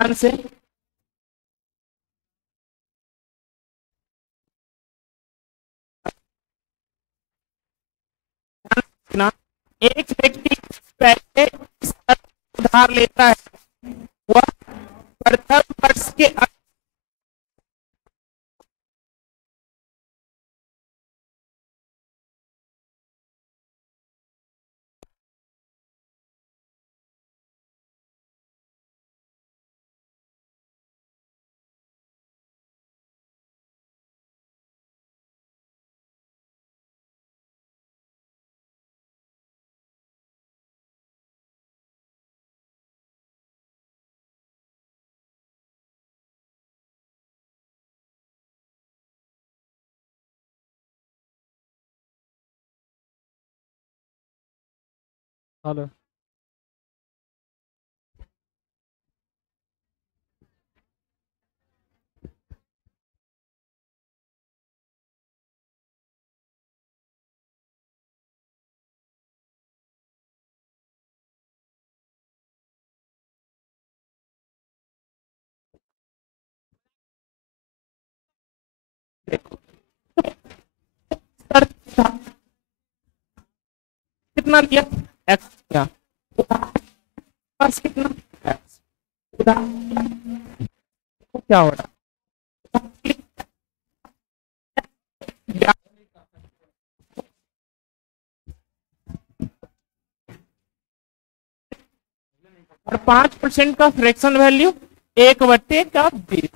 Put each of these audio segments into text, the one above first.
ध्यान से ना, एक व्यक्ति पहले इस तरह उधार लेता है, वह प्रथम वर्ष के हेलो। स्तर था, कितना लिया, एक्स लिया, पास कितना एक्स, उदाहरण क्या हो रहा है, और 5% का फ्रैक्शन वैल्यू 1/20।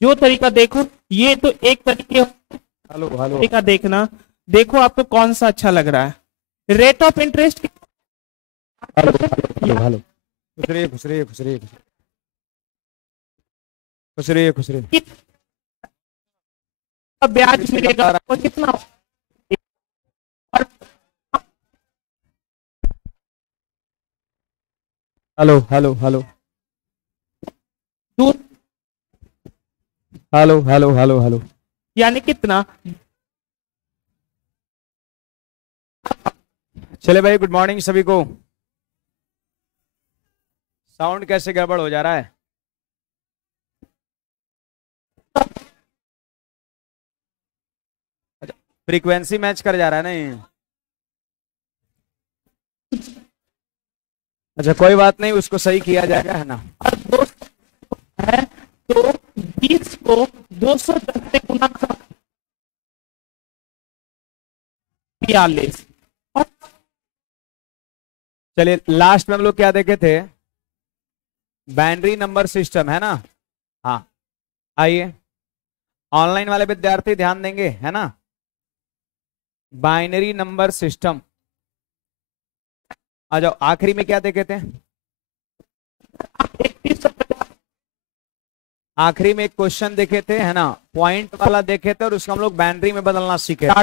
जो तरीका देखो, ये तो एक तरीके हेलो हेलो तरीका देखना, देखो आपको कौन सा अच्छा लग रहा है। Rate of interest hello hello hello खुश रहिए खुश रहिए खुश रहिए खुश रहिए खुश रहिए। कितना ब्याज मिलेगा आपको, कितना? और हेलो हेलो हेलो दूध हेलो हेलो हेलो हेलो यानी कितना? चले भाई, गुड मॉर्निंग सभी को। साउंड कैसे गड़बड़ हो जा रहा है? अच्छा, फ्रीक्वेंसी मैच कर जा रहा है ना ये? अच्छा कोई बात नहीं, उसको सही किया जाएगा, है ना। और 200 है तो 20 को 210 से गुना कर 42। और चलिए लास्ट में हम लोग क्या देखे थे? बाइनरी नंबर सिस्टम, है ना। हाँ आइए, ऑनलाइन वाले विद्यार्थी ध्यान देंगे, है ना। बाइनरी नंबर सिस्टम आ जाओ। आखिरी में क्या देखे थे? 3150 आखिरी में एक क्वेश्चन देखे थे, है ना, पॉइंट वाला देखे थे, और उसको हम लोग बाइनरी में बदलना सीखे थे।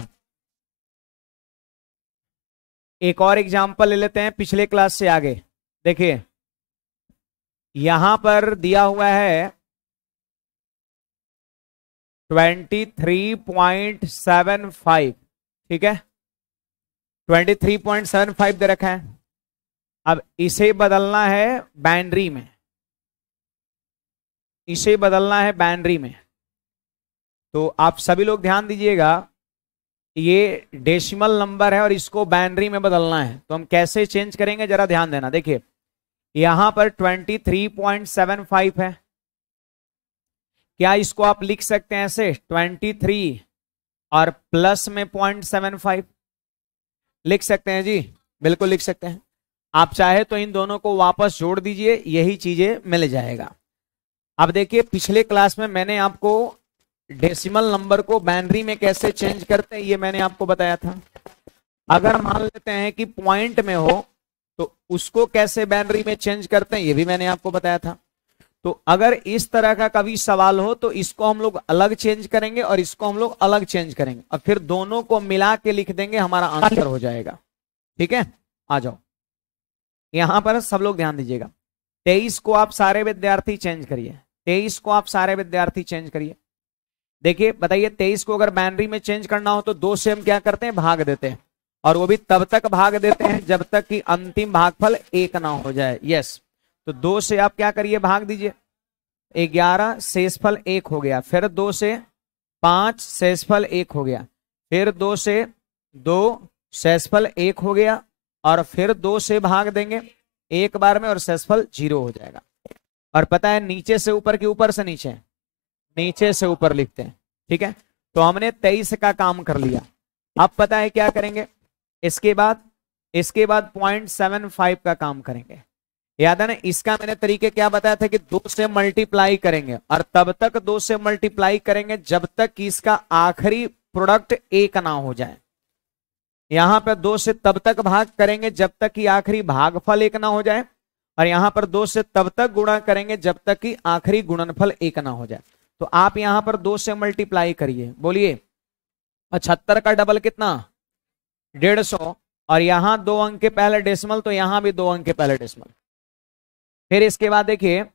एक और एग्जांपल ले लेते हैं पिछले क्लास से आगे। देखिए यहां पर दिया हुआ है 23.75, ठीक है, 23.75 दे रखा है। अब इसे बदलना है बाइनरी में, इसे बदलना है बाइनरी में। तो आप सभी लोग ध्यान दीजिएगा, ये डेसिमल नंबर है और इसको बाइनरी में बदलना है। तो हम कैसे चेंज करेंगे जरा ध्यान देना। देखिए यहां पर 23.75 है, क्या इसको आप लिख सकते हैं ऐसे 23 और प्लस में 0.75? लिख सकते हैं जी, बिल्कुल लिख सकते हैं। आप चाहे तो इन दोनों को वापस जोड़ दीजिए, यही चीजें मिल जाएगा। अब देखिए पिछले क्लास में मैंने आपको डेसिमल नंबर को बाइनरी में कैसे चेंज करते हैं ये मैंने आपको बताया था। अगर मान लेते हैं कि पॉइंट में हो तो उसको कैसे बाइनरी में चेंज करते हैं ये भी मैंने आपको बताया था। तो अगर इस तरह का कभी सवाल हो तो इसको हम लोग अलग चेंज करेंगे और इसको हम लोग अलग चेंज करेंगे और फिर दोनों को मिला के लिख देंगे, हमारा आंसर हो जाएगा। ठीक है, आ जाओ यहां पर सब लोग ध्यान दीजिएगा। 23 को आप सारे विद्यार्थी चेंज करिए, 23 को आप सारे विद्यार्थी चेंज करिए। देखिए बताइए 23 को अगर बाइनरी में चेंज करना हो तो 2 से हम क्या करते हैं, भाग देते हैं, और वो भी तब तक भाग देते हैं जब तक कि अंतिम भागफल 1 ना हो जाए। यस, तो 2 से आप क्या करिए, भाग दीजिए, 11 शेषफल 1 हो गया, फिर 2 से 5 शेषफल 1 हो गया, फिर 2 से 2 शेषफल 1 हो गया, और फिर 2 से भाग देंगे एक बार में और शेषफल 0 हो जाएगा। और पता है नीचे से ऊपर कि ऊपर से नीचे? नीचे से ऊपर लिखते हैं। ठीक है, तो हमने 23 का काम कर लिया। अब पता है क्या करेंगे, इसके बाद 0.75 का काम करेंगे। याद है ना, इसका मैंने तरीके क्या बताया था कि 2 से मल्टीप्लाई करेंगे और तब तक 2 से मल्टीप्लाई करेंगे जब तक कि इसका आखिरी प्रोडक्ट 1 ना हो जाए। यहां पर 2 से तब तक भाग करेंगे जब तक कि आखिरी भागफल 1 ना हो जाए, और यहां पर 2 से तब तक गुणा करेंगे जब तक कि आखिरी गुणनफल 1 ना हो जाए। तो आप यहां पर 2 से मल्टीप्लाई करिए, बोलिए 75 का डबल कितना, 150, और यहां 2 अंक के पहले डेसिमल, तो यहां भी 2 अंक के पहले डेसिमल। फिर इसके बाद देखिए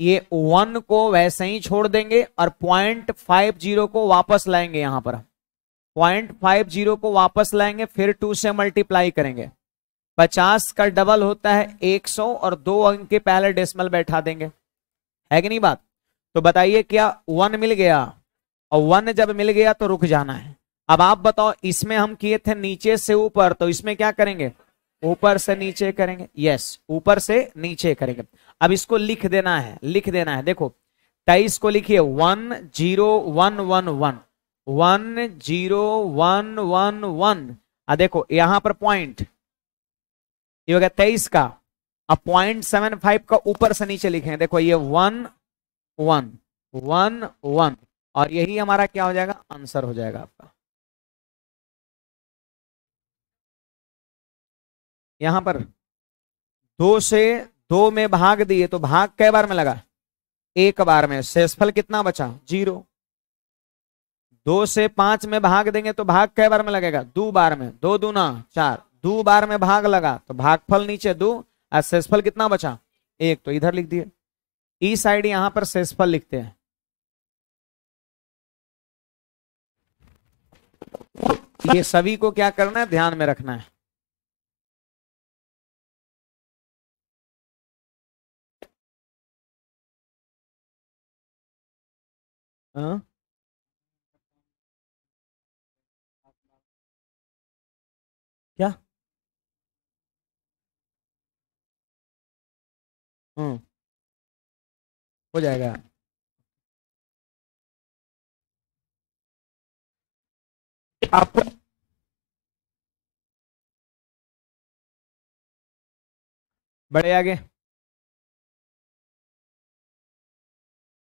ये 1 को वैसे ही छोड़ देंगे और 0.50 को वापस लाएंगे, यहां पर 0.50 को वापस लाएंगे, फिर 2 से मल्टीप्लाई करेंगे। 50 का डबल होता है 100 और 2 अंक के पहले डेसिमल बैठा देंगे, है कि नहीं बात? तो बताइए क्या 1 मिल गया? और 1 जब मिल गया तो रुक जाना है। अब आप बताओ, इसमें हम किए थे नीचे से ऊपर, तो इसमें क्या करेंगे, ऊपर से नीचे करेंगे। यस, ऊपर से नीचे करेंगे। अब इसको लिख देना है, लिख देना है। देखो 23 को लिखिए 10111 10111। देखो यहां पर पॉइंट, ये हो गया 23 का। अब 0.75 का ऊपर से नीचे लिखेंगे, देखो ये 1 1, 1 1, और यही हमारा क्या हो जाएगा, आंसर हो जाएगा आपका। यहां पर 2 से 2 में भाग दिए तो भाग कै बार में लगा, एक बार में, शेषफल कितना बचा, 0। 2 से 5 में भाग देंगे तो भाग कै बार में लगेगा, 2 बार में, 2 दूना 4, 2 बार में भाग लगा तो भागफल नीचे 2, और शेषफल कितना बचा, 1, तो इधर लिख दिए। ई साइड यहां पर शेषफल लिखते हैं। तो ये सभी को क्या करना है, ध्यान में रखना है। हाँ? क्या? हम्म, हो जाएगा। आपको बढ़े आगे।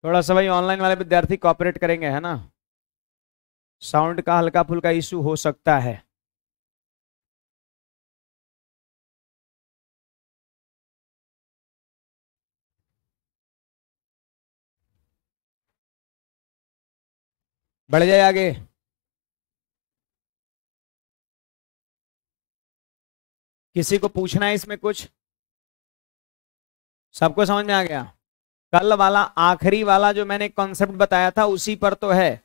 थोड़ा सा भाई ऑनलाइन वाले विद्यार्थी कॉपरेट करेंगे, है ना, साउंड का हल्का फुल्का इशू हो सकता है। बढ़ जाए आगे। किसी को पूछना है इसमें कुछ, सबको समझ में आ गया। कल वाला आखिरी वाला जो मैंने कॉन्सेप्ट बताया था उसी पर तो है।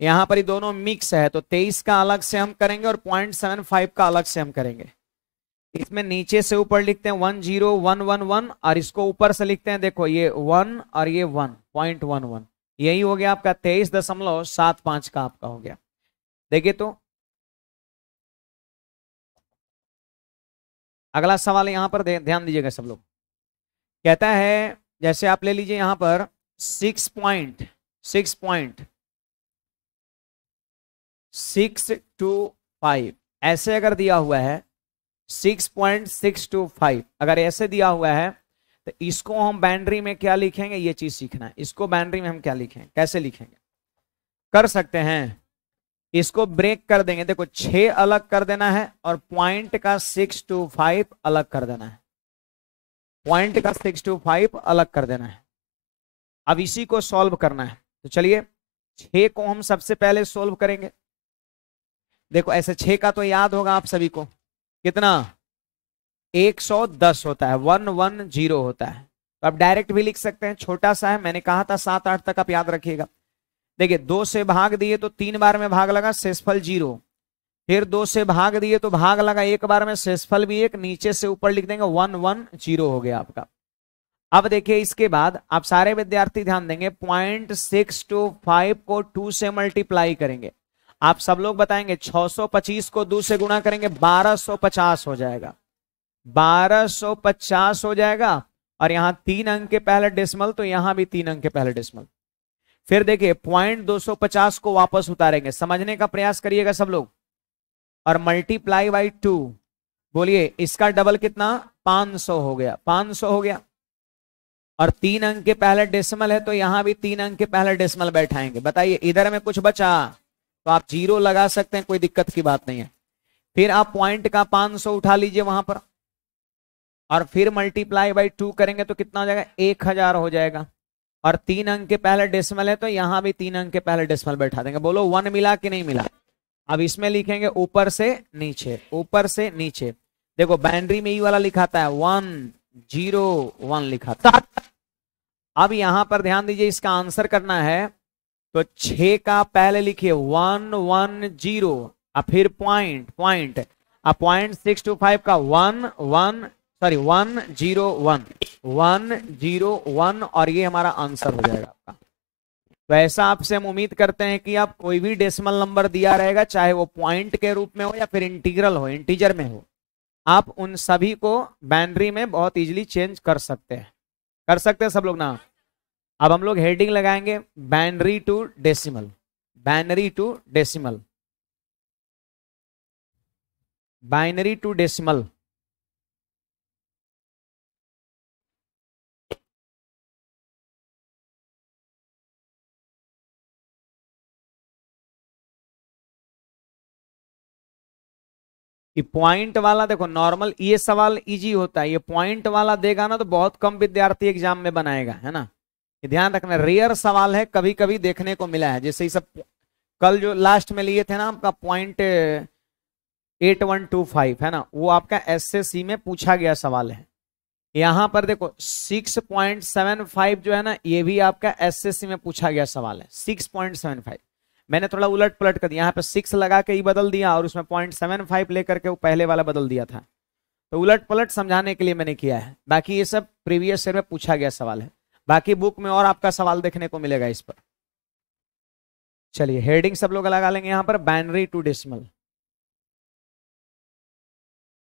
यहां पर ही दोनों मिक्स है, तो 23 का अलग से हम करेंगे और 0.75 का अलग से हम करेंगे। इसमें नीचे से ऊपर लिखते हैं 10111, और इसको ऊपर से लिखते हैं, देखो ये 1 और ये 1.11, यही हो गया आपका 23.75 का आपका हो गया। देखिए तो अगला सवाल यहां पर ध्यान दीजिएगा सब लोग। कहता है, जैसे आप ले लीजिए यहां पर 6.625, ऐसे अगर दिया हुआ है 6.625, अगर ऐसे दिया हुआ है तो इसको हम बाइनरी में क्या लिखेंगे, ये चीज सीखना है। इसको बाइनरी में हम क्या लिखेंगे, कैसे लिखेंगे, कर सकते हैं, इसको ब्रेक कर देंगे। देखो 6 अलग कर देना है और पॉइंट का 625 अलग कर देना है, पॉइंट का 625 अलग कर देना है। अब इसी को सॉल्व करना है, तो चलिए 6 को हम सबसे पहले सॉल्व करेंगे। देखो ऐसे 6 का तो याद होगा आप सभी को, कितना, 110 होता है, 110 होता है। तो आप डायरेक्ट भी लिख सकते हैं, छोटा सा है, मैंने कहा था 7 8 तक आप याद रखिएगा। देखिए 2 से भाग दिए तो 3 बार में भाग लगा, शेषफल 0। फिर 2 से भाग दिए तो भाग लगा एक बार में, शेषफल भी 1, नीचे से ऊपर लिख देंगे 110 हो गया आपका। अब देखिए इसके बाद आप सारे विद्यार्थी ध्यान देंगे, 0.625 को 2 से मल्टीप्लाई करेंगे। आप सब लोग बताएंगे 625 को 2 से गुणा करेंगे 1250 हो जाएगा, 1250 हो जाएगा। और यहां 3 अंक के पहले डेसिमल, तो यहां भी 3 अंक के पहले डेसिमल। फिर देखिए 0.250 को वापस उतारेंगे, समझने का प्रयास करिएगा सब लोग, और मल्टीप्लाई बाई 2, बोलिए इसका डबल कितना, 500 हो गया, 500 हो गया। और 3 अंक के पहले डेसिमल है तो यहां भी 3 अंक के पहले डेसिमल बैठाएंगे। बताइए इधर में कुछ बचा तो आप 0 लगा सकते हैं, कोई दिक्कत की बात नहीं है। फिर आप पॉइंट का 500 उठा लीजिए वहां पर, और फिर मल्टीप्लाई बाई 2 करेंगे तो कितना हो जाएगा, 1000 हो जाएगा। और 3 अंक के पहले डेसिमल है तो यहां भी 3 अंक के पहले डेसिमल बैठा देंगे। बोलो 1 मिला कि नहीं मिला। अब इसमें लिखेंगे ऊपर से नीचे, ऊपर से नीचे। देखो बाइनरी में ई वाला लिखाता है 101 लिखाता है। अब यहां पर ध्यान दीजिए, इसका आंसर करना है तो 6 का पहले लिखिए 110, और फिर पॉइंट पॉइंट, अब 0.625 का 101, और ये हमारा आंसर हो जाएगा आपका। तो ऐसा आपसे हम उम्मीद करते हैं कि आप कोई भी डेसिमल नंबर दिया रहेगा, चाहे वो पॉइंट के रूप में हो या फिर इंटीग्रल हो, इंटीजर में हो, आप उन सभी को बाइनरी में बहुत इजीली चेंज कर सकते हैं, कर सकते हैं सब लोग ना। अब हम लोग हेडिंग लगाएंगे binary to decimal, binary to decimal, binary to decimal. ये पॉइंट वाला देखो नॉर्मल ये सवाल इजी होता है, ये पॉइंट वाला देगा ना तो बहुत कम विद्यार्थी एग्जाम में बनाएगा, है ना। ये ध्यान रखना, रेयर सवाल है, कभी कभी देखने को मिला है। जैसे ये सब कल जो लास्ट में लिए थे ना आपका पॉइंट 8125 है ना, वो आपका एसएससी में पूछा गया सवाल है। यहां पर देखो 6.75 जो है ना, ये भी आपका एसएससी में पूछा गया सवाल है, 6.75। मैंने थोड़ा उलट पलट कर दिया, यहाँ पे 6 लगा के ही बदल दिया और उसमें 0.75 लेकर के वो पहले वाला बदल दिया था। तो उलट पलट समझाने के लिए मैंने किया है, बाकी ये सब प्रीवियस ईयर में पूछा गया सवाल है। बाकी बुक में और आपका सवाल देखने को मिलेगा इस पर। चलिए हेडिंग सब लोग लगा लेंगे यहाँ पर, binary to decimal,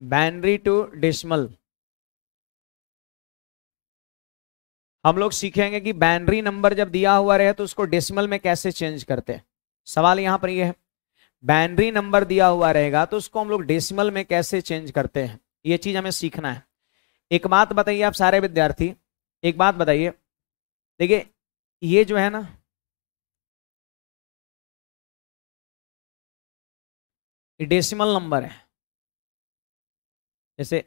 binary to decimal. हम लोग सीखेंगे कि बाइनरी नंबर जब दिया हुआ रहे तो उसको डेसिमल में कैसे चेंज करते हैं। सवाल यहां पर ये है, बाइनरी नंबर दिया हुआ रहेगा तो उसको हम लोग डेसिमल में कैसे चेंज करते हैं, ये चीज हमें सीखना है। एक बात बताइए आप सारे विद्यार्थी, एक बात बताइए, देखिए ये जो है ना, ये डेसिमल नंबर है। जैसे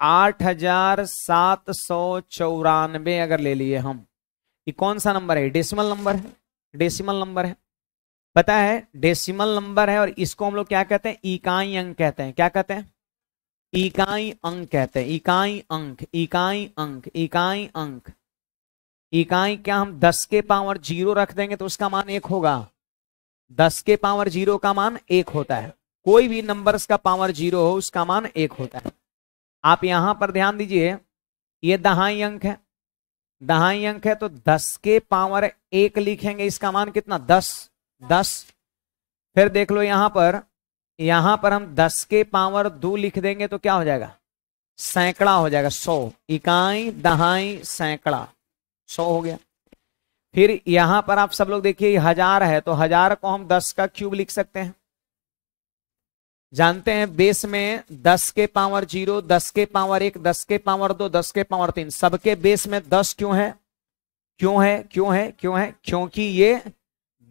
8794 अगर ले लिए हम, ये कौन सा नंबर है, डेसिमल नंबर है, डेसिमल नंबर है, पता है डेसिमल नंबर है। और इसको हम लोग क्या कहते हैं, इकाई अंक कहते हैं। क्या कहते हैं, इकाई अंक कहते हैं, इकाई अंक, इकाई अंक, इकाई अंक। इकाई क्या, हम 10 के पावर 0 रख देंगे तो उसका मान 1 होगा, 10 के पावर 0 का मान 1 होता है। कोई भी नंबर्स का पावर 0 हो उसका मान 1 होता है। आप यहां पर ध्यान दीजिए, ये दहाई अंक है, दहाई अंक है तो 10 के पावर 1 लिखेंगे, इसका मान कितना, 10, 10। फिर देख लो यहां पर हम 10 के पावर 2 लिख देंगे तो क्या हो जाएगा, सैकड़ा हो जाएगा, 100। इकाई दहाई सैकड़ा, 100 हो गया। फिर यहां पर आप सब लोग देखिए 1000 है तो 1000 को हम 10 का क्यूब लिख सकते हैं। जानते हैं बेस में 10 के पावर 0, 10 के पावर 1, 10 के पावर 2, 10 के पावर 3, सबके बेस में 10 क्यों है, क्यों है, क्यों है, क्यों है, क्योंकि ये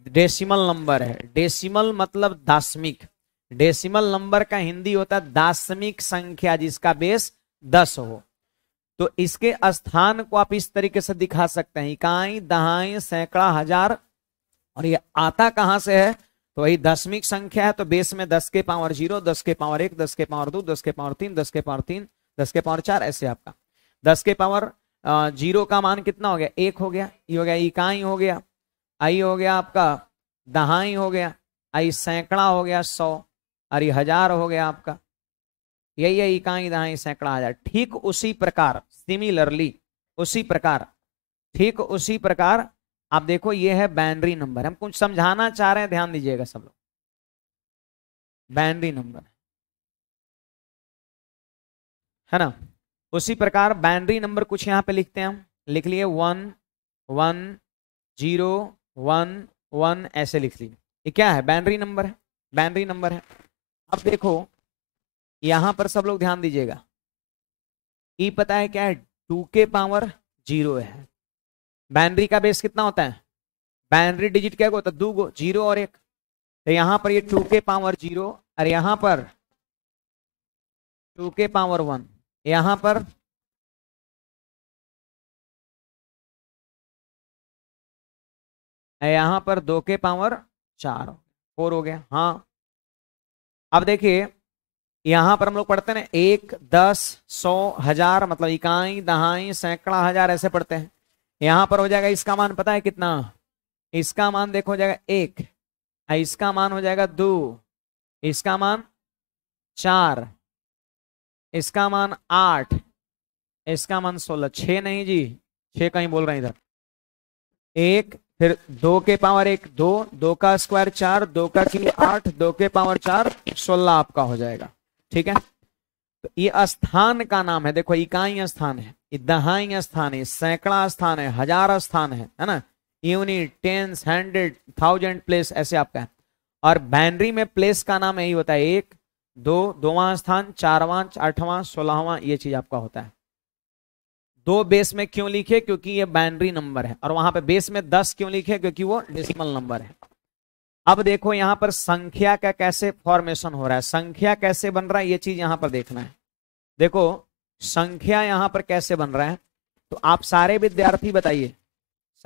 डेसिमल नंबर है। डेसिमल मतलब दाशमिक, डेसिमल नंबर का हिंदी होता है दाशमिक संख्या जिसका बेस 10 हो। तो इसके स्थान को आप इस तरीके से दिखा सकते हैं, इकाई दहाई सैकड़ा हजार। और ये आता कहां से है, तो वही दशमिक संख्या है, तो बेस में 10 के पावर 0, 10 के पावर 1, 10 के पावर 2, 10 के पावर 3, 10 के पावर 3, 10 के पावर 4, ऐसे आपका 10 के पावर 0 का मान कितना हो गया, 1 हो गया, ये हो गया इकाई हो गया, आई हो गया आपका दहाई हो गया, आई सैकड़ा हो गया 100, और ये 1000 हो गया आपका, यही है इकाई दहाई सैकड़ा हजार। ठीक उसी प्रकार सिमिलरली, उसी प्रकार, ठीक उसी प्रकार आप देखो ये है बाइनरी नंबर। हम कुछ समझाना चाह रहे हैं, ध्यान दीजिएगा सब लोग। बाइनरी नंबर है ना, उसी प्रकार बाइनरी नंबर कुछ यहां पे लिखते हैं हम, लिख लिए 1 1 0 1 1 ऐसे लिख लीजिए। ये क्या है, बाइनरी नंबर है, बाइनरी नंबर है। अब देखो यहां पर सब लोग ध्यान दीजिएगा, ई पता है क्या है, 2 के पावर 0 है। बाइनरी का बेस कितना होता है, बाइनरी डिजिट क्या होता है, 2 0 और 1। तो यहां पर ये 2 के पावर 0 और यहां पर 2 के पावर 1, यहां पर यहां पर 2 के पावर 4 4 हो गया। हाँ अब देखिए यहां पर हम लोग पढ़ते हैं ना 1 10 100 1000, मतलब इकाई दहाई सैकड़ा हजार ऐसे पढ़ते हैं। यहां पर हो जाएगा इसका मान पता है कितना, इसका मान देखो हो जाएगा 1, इसका मान हो जाएगा 2, इसका मान 4, इसका मान 8, इसका मान 16, 6 नहीं जी, 6 कहीं बोल रहे हैं इधर, 1 फिर 2 के पावर 1 2, 2 का स्क्वायर 4, 2 का क्यूब 8, 2 के पावर 4 16 आपका हो जाएगा। ठीक है, तो ये स्थान का नाम है, देखो इकाई स्थान है, ये दहाई स्थान है, सैकड़ा स्थान है, हजार स्थान है ना, unit tens hundred thousand place ऐसे आपका है। और बाइनरी में प्लेस का नाम यही होता है 1 2 2वां स्थान, 4वां 8वां 16वां, ये चीज आपका होता है। 2 बेस में क्यों लिखे, क्योंकि ये बाइनरी नंबर है। और वहां पे बेस में 10 क्यों लिखे, क्योंकि वो डेसिमल नंबर है। अब देखो यहां पर संख्या का कैसे फॉर्मेशन हो रहा है, संख्या कैसे बन रहा है, ये चीज यहां पर देखना है। देखो संख्या यहां पर कैसे बन रहा है, तो आप सारे विद्यार्थी बताइए,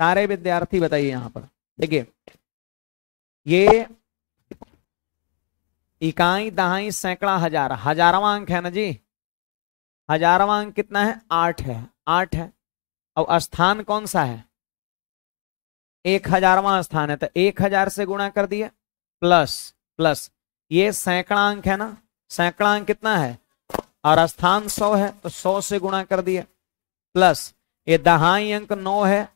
सारे विद्यार्थी बताइए यहां पर। देखिए ये इकाई दहाई सैकड़ा हजार, हजारवां अंक है ना जी, हजारवां अंक कितना है, 8 है, 8 है। और स्थान कौन सा है, 1000वां स्थान है, तो 1000 से गुणा कर दिया, प्लस प्लस ये सैकड़ा अंक है ना, सैकड़ा अंक कितना है, और स्थान 100 है तो 100 से गुणा कर दिया, प्लस ये दहाई अंक 9 है,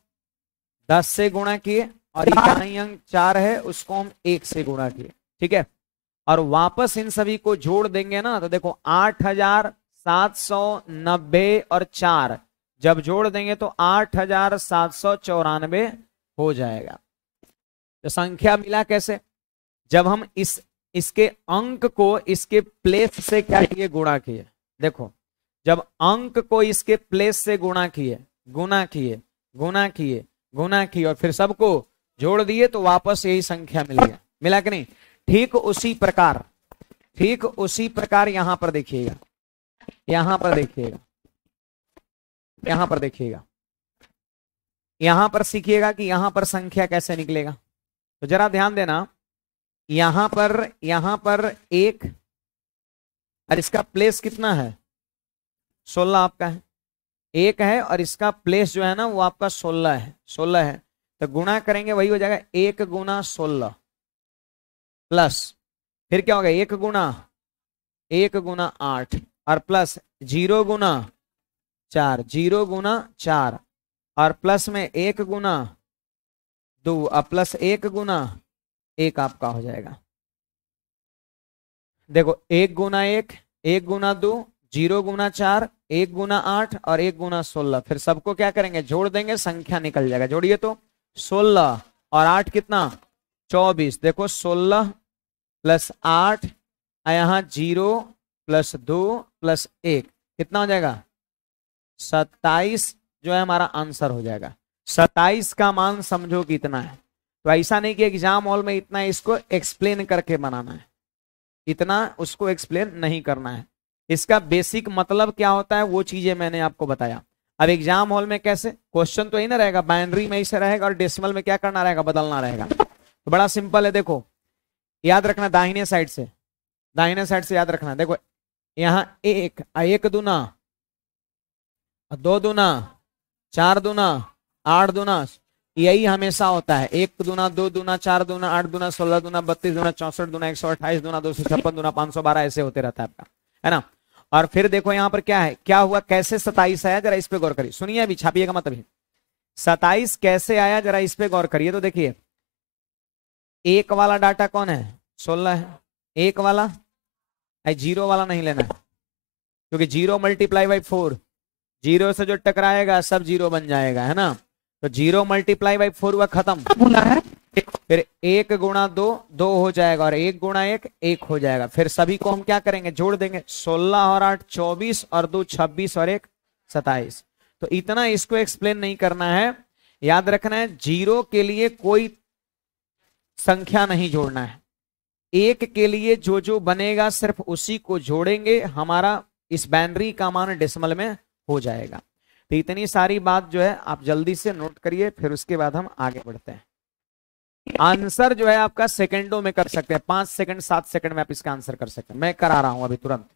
10 से गुणा किए, और इकाई अंक 4 है, उसको हम 1 से गुणा किए, ठीक है। और वापस इन सभी को जोड़ देंगे ना, तो देखो 8790 और 4 जब जोड़ देंगे तो 8794 हो जाएगा। तो संख्या मिला कैसे, जब हम इसके अंक को इसके प्लेस से क्या किए, गुणा किए। देखो जब अंक को इसके प्लेस से गुणा किए, गुणा किए, गुणा किए, गुणा किए, और फिर सबको जोड़ दिए तो वापस यही संख्या मिल गया, मिला कि नहीं। ठीक उसी प्रकार, ठीक उसी प्रकार यहां पर देखिएगा, यहां पर देखिएगा, यहां पर देखिएगा, यहां पर सीखिएगा कि यहां पर संख्या कैसे निकलेगा। तो जरा ध्यान देना, यहां पर 1, और इसका प्लेस कितना है, 16 आपका है, 1 है, और इसका प्लेस जो है ना वो आपका 16 है, 16 है, तो गुणा करेंगे वही हो जाएगा 1 गुना 16, प्लस फिर क्या होगा 1 गुना 8, और प्लस 0 गुना 4, 0 गुना 4, और प्लस में 1 गुना 2, और प्लस 1 गुना 1 आपका हो जाएगा। देखो 1 गुना 1, 1 गुना 2, 0 गुना 4, 1 गुना 8 और 1 गुना 16, फिर सबको क्या करेंगे, जोड़ देंगे, संख्या निकल जाएगा। जोड़िए तो 16 और 8 कितना, 24। देखो 16 प्लस 8, यहाँ 0 प्लस 2 प्लस 1 कितना हो जाएगा, 27 जो है हमारा आंसर हो जाएगा। 27 का मान समझो कि इतना है। तो ऐसा नहीं कि एग्जाम हॉल में इतना इसको एक्सप्लेन करके बनाना है, इतना उसको एक्सप्लेन नहीं करना है। इसका बेसिक मतलब क्या होता है वो चीजें मैंने आपको बताया। अब एग्जाम हॉल में कैसे, क्वेश्चन तो ही ना रहेगा, बाइनरी में ही से रहेगा, और डेसिमल में क्या करना रहेगा, बदलना रहेगा। तो बड़ा सिंपल है, देखो याद रखना, दाहिने साइड से, दाहिने साइड से याद रखना। देखो यहाँ 1 दूना 2 दूना 4 दूना 8 दूना, यही हमेशा होता है। 1 दूना 2 दूना 4 दूना 8 दूना 16 दूना 32 दूना 64 दूना 128 दूना 256 दूना 512, ऐसे होते रहता है आपका, है ना। और फिर देखो यहाँ पर क्या है, क्या हुआ, कैसे 27 आया, जरा इस पे गौर करिए, सुनिए अभी, छापिएगा मत अभी। 27 कैसे आया, जरा इस पे गौर करिए। तो देखिए 1 वाला डाटा कौन है, 16 है, 1 वाला, 0 वाला नहीं लेना है, क्योंकि 0 मल्टीप्लाई बाई 4, 0 से जो टकराएगा सब 0 बन जाएगा, है ना। तो 0 मल्टीप्लाई बाई 4 हुआ, खत्म बोला है। फिर 1 गुणा 2 2 हो जाएगा, और 1 गुणा 1 1 हो जाएगा। फिर सभी को हम क्या करेंगे, जोड़ देंगे, 16 और 8 24, और 2 26, और 1 27। तो इतना इसको एक्सप्लेन नहीं करना है, याद रखना है 0 के लिए कोई संख्या नहीं जोड़ना है, 1 के लिए जो जो बनेगा सिर्फ उसी को जोड़ेंगे, हमारा इस बाइनरी का मान डेसिमल में हो जाएगा। तो इतनी सारी बात जो है आप जल्दी से नोट करिए, फिर उसके बाद हम आगे बढ़ते हैं। आंसर जो है आपका सेकंडों में कर सकते हैं, 5 सेकंड 7 सेकंड में आप इसका आंसर कर सकते हैं। मैं करा रहा हूं अभी तुरंत।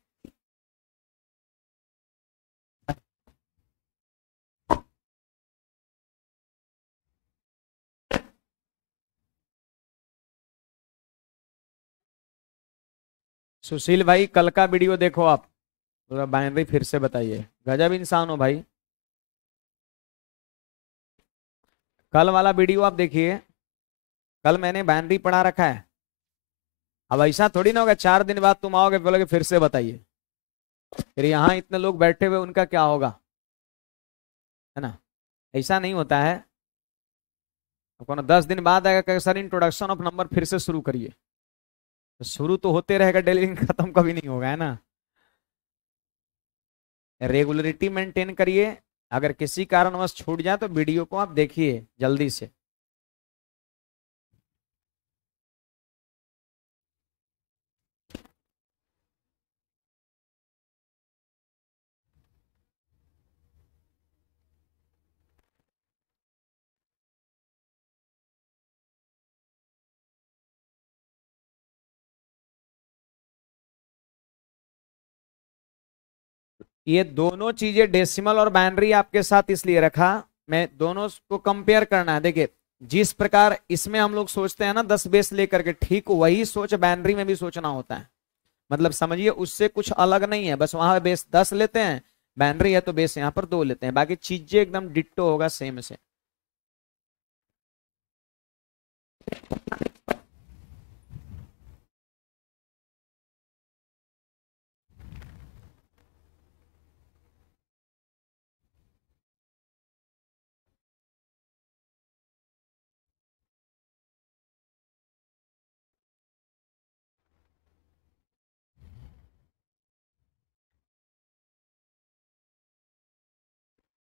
सुशील भाई कल का वीडियो देखो आप, पूरा बाइनरी फिर से बताइए, गजब इंसान हो भाई। कल वाला वीडियो आप देखिए, कल मैंने बाइनरी पढ़ा रखा है। अब ऐसा थोड़ी ना होगा 4 दिन बाद तुम आओगे बोलोगे फिर से बताइए, फिर यहाँ इतने लोग बैठे हुए उनका क्या होगा, है ना। ऐसा नहीं होता है। आपको ना 10 दिन बाद आएगा कि सर इंट्रोडक्शन ऑफ नंबर फिर से शुरू करिए, तो शुरू तो होते रहेगा डेली, खत्म कभी नहीं होगा, है ना। रेगुलरिटी मेंटेन करिए, अगर किसी कारणवश छूट जाए तो वीडियो को आप देखिए जल्दी से। ये दोनों चीजें डेसिमल और बाइनरी आपके साथ इसलिए रखा, मैं दोनों को कंपेयर करना है। देखिए जिस प्रकार इसमें हम लोग सोचते हैं ना 10 बेस लेकर के, ठीक वही सोच बाइनरी में भी सोचना होता है। मतलब समझिए उससे कुछ अलग नहीं है, बस वहां बेस 10 लेते हैं, बाइनरी है तो बेस यहाँ पर 2 लेते हैं, बाकी चीजें एकदम डिट्टो होगा सेम से।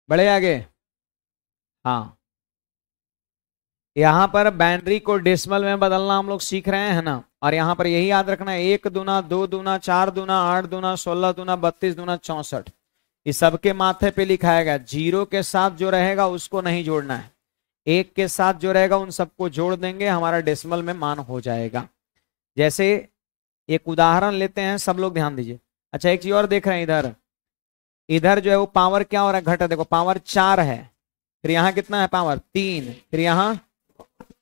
बढ़े आगे। हाँ, यहां पर बाइनरी को डेसिमल में बदलना हम लोग सीख रहे हैं ना, और यहां पर यही याद रखना है 1 दूना 2 दूना 4 दूना 8 दूना 16 दूना 32 दूना 64, इस सबके माथे पे लिखाएगा। जीरो के साथ जो रहेगा उसको नहीं जोड़ना है, 1 के साथ जो रहेगा उन सबको जोड़ देंगे, हमारा डेसिमल में मान हो जाएगा। जैसे एक उदाहरण लेते हैं, सब लोग ध्यान दीजिए। अच्छा एक चीज और देख रहे हैं, इधर इधर जो है वो पावर क्या हो रहा है, घटा। देखो पावर 4 है, फिर यहाँ कितना है पावर 3, फिर यहाँ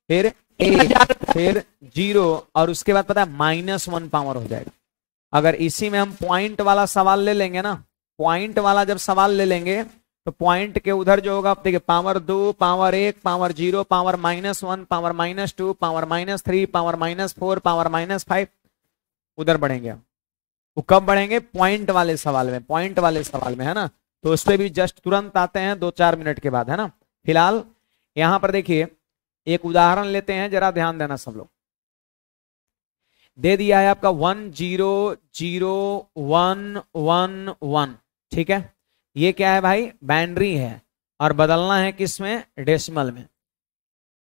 फिर 1, फिर 0, और उसके बाद पता है -1 पावर हो जाएगा। अगर इसी में हम पॉइंट वाला सवाल ले लेंगे ना, पॉइंट वाला जब सवाल ले लेंगे तो पॉइंट के उधर जो होगा, देखिए power 2, power 1, power 0, power -1, power -2, power -3, power -4, power -5, उधर बढ़ेंगे। वो कब बढ़ेंगे, पॉइंट वाले सवाल में, पॉइंट वाले सवाल में, है ना। तो उस पर भी जस्ट तुरंत आते हैं 2-4 मिनट के बाद, है ना। फिलहाल यहां पर देखिए एक उदाहरण लेते हैं, जरा ध्यान देना सब लोग। दे दिया है आपका 1 0 0 1 1 1, ठीक है। ये क्या है भाई, बाइनरी है, और बदलना है किसमें, डेसिमल में।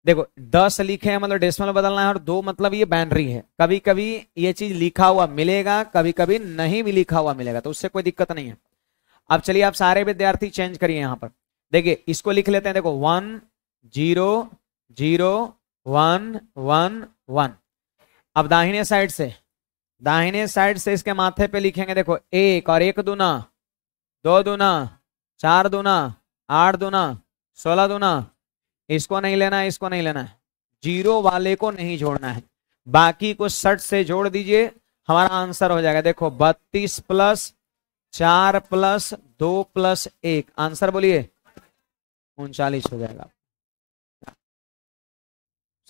देखो 10 लिखे हैं मतलब डेसिमल में बदलना है, और 2 मतलब ये बाइनरी है। कभी कभी ये चीज लिखा हुआ मिलेगा, कभी कभी नहीं भी लिखा हुआ मिलेगा, तो उससे कोई दिक्कत नहीं है। अब चलिए आप सारे विद्यार्थी चेंज करिए यहां पर। देखिए इसको लिख लेते हैं, देखो 1 0 0 1 1 1। अब दाहिने साइड से इसके माथे पे लिखेंगे, देखो 1 और 1 दूना 2 दूना 4 दूना 8 दूना 16 दूना। इसको नहीं लेना है, इसको नहीं लेना है, जीरो वाले को नहीं जोड़ना है, बाकी को 60 से जोड़ दीजिए, हमारा आंसर हो जाएगा। देखो 32 + 4 + 2 + 1, आंसर बोलिए 39 हो जाएगा।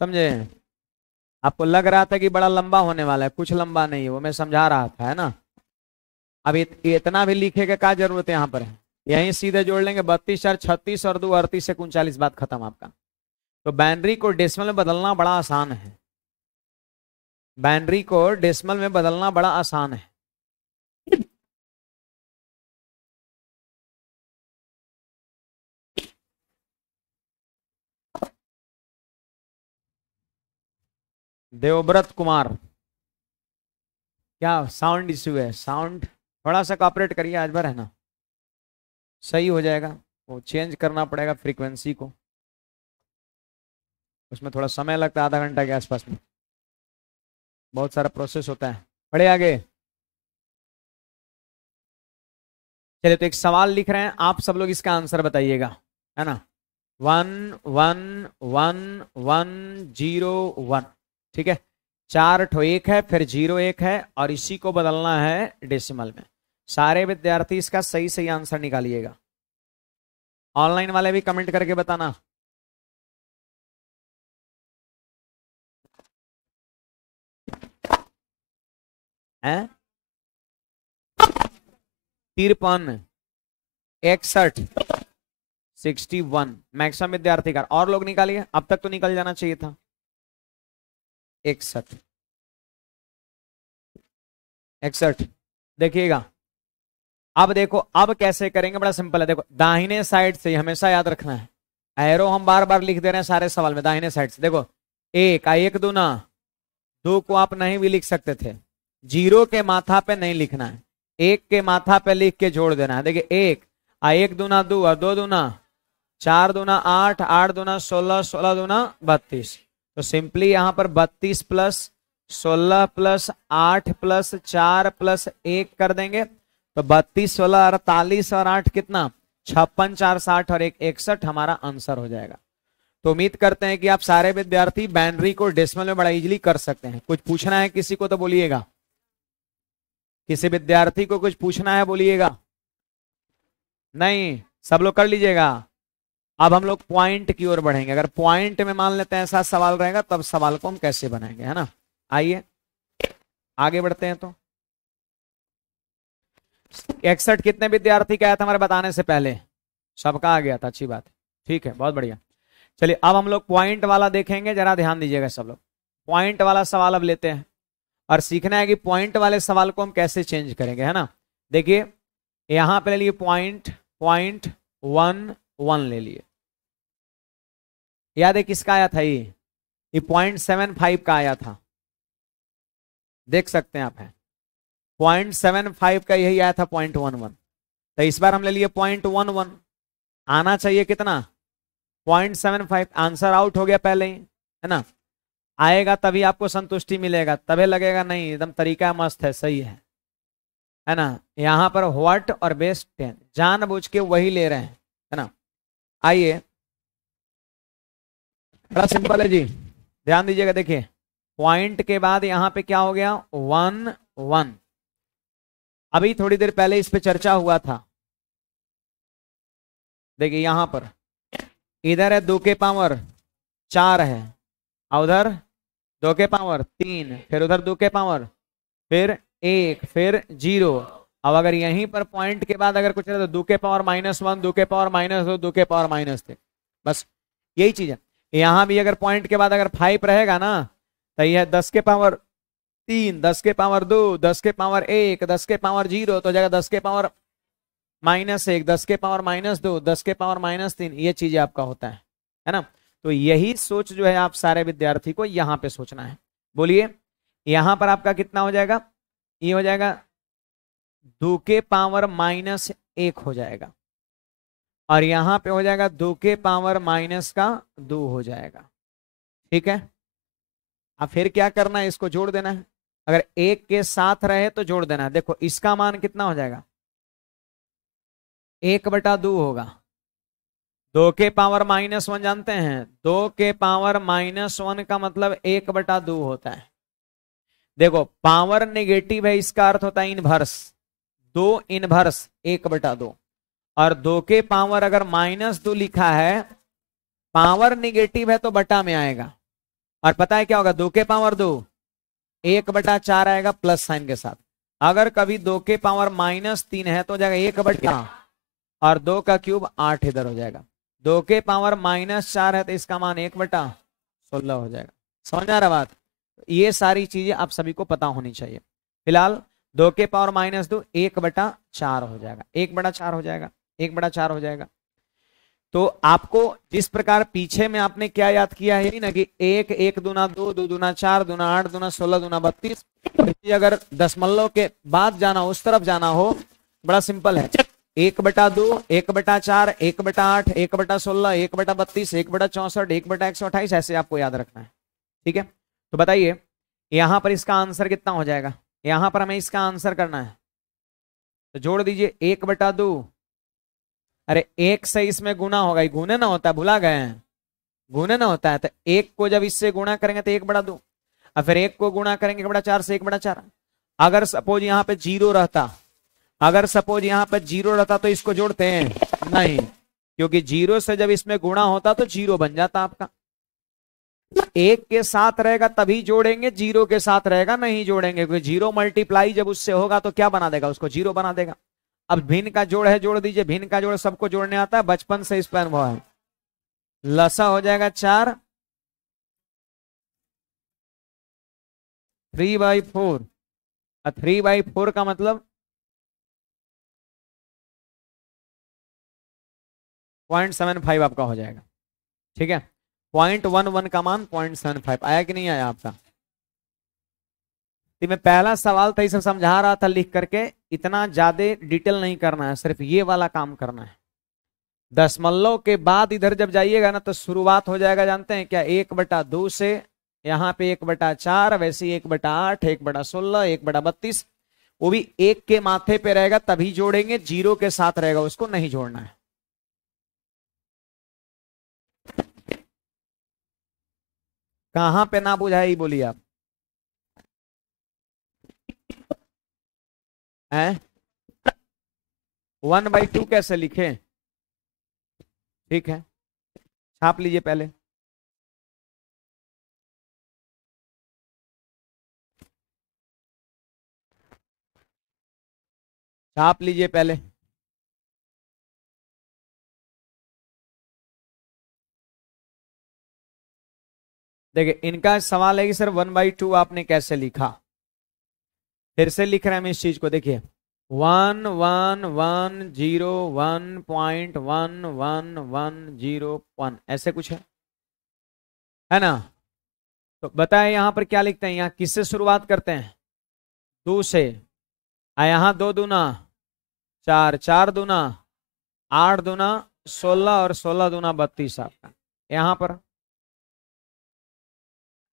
समझे, आपको लग रहा था कि बड़ा लंबा होने वाला है, कुछ लंबा नहीं है, वो मैं समझा रहा था, है ना। अब इतना भी लिखे का क्या जरूरत है, यहाँ पर यहीं सीधे जोड़ लेंगे, 32 4 36 और 2 38 से 39, बात खत्म आपका। तो बाइनरी को डेसिमल में बदलना बड़ा आसान है, बाइनरी को डेसिमल में बदलना बड़ा आसान है। देवव्रत कुमार, क्या साउंड इश्यू है, साउंड थोड़ा सा कॉपरेट करिए आज भर, है ना, सही हो जाएगा। वो चेंज करना पड़ेगा फ्रीक्वेंसी को, उसमें थोड़ा समय लगता है, आधा घंटा के आसपास में, बहुत सारा प्रोसेस होता है। बढ़े आगे, चलिए तो एक सवाल लिख रहे हैं, आप सब लोग इसका आंसर बताइएगा, है ना। 1 1 1 1 0 1, ठीक है। 4 ठो 1 है, फिर 0 1 है, और इसी को बदलना है डेसिमल में। सारे विद्यार्थी इसका सही सही आंसर निकालिएगा। ऑनलाइन वाले भी कमेंट करके बताना। हैं 53 61 61 मैक्सिमम विद्यार्थी का, और लोग निकालिए, अब तक तो निकल जाना चाहिए था। 61 61, देखिएगा। अब देखो अब कैसे करेंगे, बड़ा सिंपल है। देखो दाहिने साइड से हमेशा याद रखना है, एरो हम बार बार लिख दे रहे हैं सारे सवाल में, दाहिने साइड से। देखो 1 दूना 2 को आप नहीं भी लिख सकते थे, 0 के माथा पे नहीं लिखना है, 1 के माथा पे लिख के जोड़ देना है। देखिए 1 दूना 2 और 2 दूना 4 दूना 8 8 दूना 16 16 दूना 32। तो सिंपली यहां पर 32 + 16 + 8 + 4 + 1 कर देंगे, तो 32, 16, 48 और 8 कितना 56, 4, 60 और 1, 61 हमारा आंसर हो जाएगा। तो उम्मीद करते हैं कि आप सारे विद्यार्थी बाइनरी को डेसिमल में बड़ा इजीली कर सकते हैं। कुछ पूछना है किसी को तो बोलिएगा, किसी विद्यार्थी को कुछ पूछना है बोलिएगा। नहीं, सब लोग कर लीजिएगा। अब हम लोग पॉइंट की ओर बढ़ेंगे। अगर पॉइंट में मान लेते हैं ऐसा सवाल रहेगा तब सवाल को हम कैसे बनाएंगे, है ना। आइए आगे बढ़ते हैं। तो 61 कितने विद्यार्थी का आया था हमारे बताने से पहले? सबका आ गया था, अच्छी बात है, ठीक है, बहुत बढ़िया। चलिए अब हम लोग पॉइंट वाला देखेंगे, जरा ध्यान दीजिएगा सब लोग। पॉइंट वाला सवाल अब लेते हैं और सीखना है कि पॉइंट वाले सवाल को हम कैसे चेंज करेंगे, है ना। देखिए यहां पे ले लिए पॉइंट 1 ले लिए। याद है किसका आया था? ये 0.75 का आया था, देख सकते हैं आप, है 0.75 का यही आया था 0.11। तो इस बार हम ले लिए 0.11, आना चाहिए कितना 0.75। आंसर आउट हो गया पहले ही, है ना। आएगा तभी आपको संतुष्टि मिलेगा, तभी लगेगा नहीं एकदम तरीका मस्त है, सही है ना। यहां पर व्हाट और बेस 10 जानबूझ के वही ले रहे हैं, है ना। आइए बड़ा सिंपल है जी, ध्यान दीजिएगा। देखिए पॉइंट के बाद यहां पे क्या हो गया 1 अभी थोड़ी देर पहले इस पे चर्चा हुआ था। देखिए यहां पर इधर है 2 के पावर 4 है, उधर 2 के पावर 3, फिर उधर 2 के पावर, फिर 1, फिर 0। अब अगर यहीं पर पॉइंट के बाद अगर कुछ है तो 2 के पावर -1, 2 के पावर -2, 2 के पावर -3, बस यही चीज है। यहां भी अगर पॉइंट के बाद अगर 5 रहेगा ना तो यह 10 के पावर 3, 10 के पावर 2, 10 के पावर 1, 10 के पावर 0 तो जाएगा 10 के पावर -1, 10 के पावर -2, 10 के पावर -3। ये चीजें आपका होता है ना। तो यही सोच जो है आप सारे विद्यार्थी को यहां पे सोचना है। बोलिए यहां पर आपका कितना हो जाएगा? ये हो जाएगा 2 के पावर -1 हो जाएगा और यहां पे हो जाएगा 2 के पावर -2 हो जाएगा, ठीक है। अब फिर क्या करना है, इसको जोड़ देना है। अगर 1 के साथ रहे तो जोड़ देना है। देखो इसका मान कितना हो जाएगा 1/2 होगा। 2 के पावर -1 जानते हैं, 2 के पावर -1 का मतलब 1/2 होता है। देखो पावर नेगेटिव है, इसका अर्थ होता है इनवर्स, 2 इनवर्स 1/2। और 2 के पावर अगर -2 लिखा है, पावर नेगेटिव है तो बटा में आएगा। और पता है क्या होगा 2 के पावर 2 1/4 आएगा प्लस साइन के साथ। अगर कभी 2 के पावर -3 है तो जाएगा 1/, और 2 का क्यूब 8 इधर हो जाएगा। 2 के पावर -4 है तो इसका मान 1/16 हो जाएगा। समझ आ रहा बात? ये सारी चीजें आप सभी को पता होनी चाहिए। फिलहाल 2 के पावर -2 1/4 हो जाएगा, 1/4 हो जाएगा, 1/4 हो जाएगा। तो आपको जिस प्रकार पीछे में आपने क्या याद किया है ना कि 1, 1 दूना 2, 2 दूना 4, दूना 8, दूना 16, दूना 32। अगर दशमलव के बाद जाना हो, उस तरफ जाना हो, बड़ा सिंपल है, 1/2, 1/4, 1/8, 1/16, 1/32, 1/64, 1/128, ऐसे आपको याद रखना है, ठीक है। तो बताइए यहां पर इसका आंसर कितना हो जाएगा? यहां पर हमें इसका आंसर करना है तो जोड़ दीजिए 1/2। अरे 1 से इसमें गुना होगा, गुने ना होता है, भुला गए हैं, गुने ना होता है। तो 1 को जब इससे गुणा करेंगे तो 1/2, और फिर 1 को गुणा करेंगे 1/4 से 1/4। अगर सपोज यहाँ पे 0 रहता, अगर सपोज यहाँ पे 0 रहता तो इसको जोड़ते हैं नहीं, क्योंकि 0 से जब इसमें गुणा होता तो 0 बन जाता आपका। 1 के साथ रहेगा तभी जोड़ेंगे, 0 के साथ रहेगा नहीं जोड़ेंगे, क्योंकि 0 मल्टीप्लाई जब उससे होगा तो क्या बना देगा, उसको 0 बना देगा। अब भिन्न का जोड़ है, जोड़ दीजिए, भिन्न का जोड़ सबको जोड़ने आता है, बचपन से इस पर अनुभव है। लसा हो जाएगा 4, 3/4, 3/4 का मतलब 0.75 आपका हो जाएगा, ठीक है। 0.11 का मान 0.75 आया कि नहीं आया आपका? मैं पहला सवाल था इसे समझा रहा था लिख करके, इतना ज्यादा डिटेल नहीं करना है, सिर्फ ये वाला काम करना है। दशमलव के बाद इधर जब जाइएगा ना तो शुरुआत हो जाएगा, जानते हैं क्या, 1/2 से, यहाँ पे 1/4, वैसे 1/8, 1/16, 1/32, वो भी एक के माथे पे रहेगा तभी जोड़ेंगे, जीरो के साथ रहेगा उसको नहीं जोड़ना है। कहां पे ना बुझाई बोलिए आप हैं? 1/2 कैसे लिखे? ठीक है, छाप लीजिए पहले। छाप लीजिए पहले। देखिए इनका सवाल है कि सर 1/2 आपने कैसे लिखा। फिर से लिख रहे हैं हम इस चीज को, देखिए 11101.11101 ऐसे कुछ है ना। तो बताए यहां पर क्या लिखते हैं, यहां किससे शुरुआत करते हैं? 2 से। यहां 2 दूना 4, 4 दूना 8 दूना 16 और 16 दूना 32 आपका यहां पर,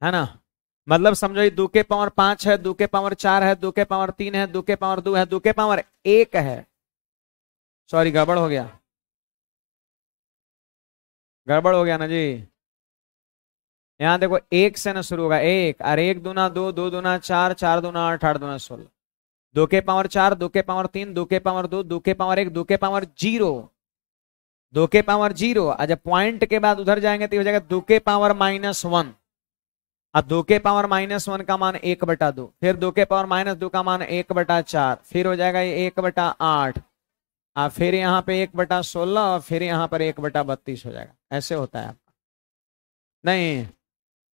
है ना। मतलब समझो 2 के पावर 5 है, 2 के पावर 4 है, 2 के पावर 3 है, 2 के पावर 2 है, 2 के पावर 1 है। सॉरी गड़बड़ हो गया, गड़बड़ हो गया ना जी। यहाँ देखो 1 से ना शुरू होगा, 1 और 1 दूना 2, 2 दूना 4, 4 दूना 8, 8 दूना 16, 2 के पावर 4, 2 के पावर 3, 2 के पावर 2, 2 के पावर 1, 2 के पावर 0, 2 के पावर 0। जब पॉइंट के बाद उधर जाएंगे तो हो जाएगा 2 के पावर -1। अब 2 के पावर -1 का मान 1/2, फिर 2 के पावर -2 का मान 1/4, फिर हो जाएगा ये 1/8, फिर यहाँ पे 1/16 और फिर यहाँ पर 1/32 हो जाएगा। ऐसे होता है आपका, नहीं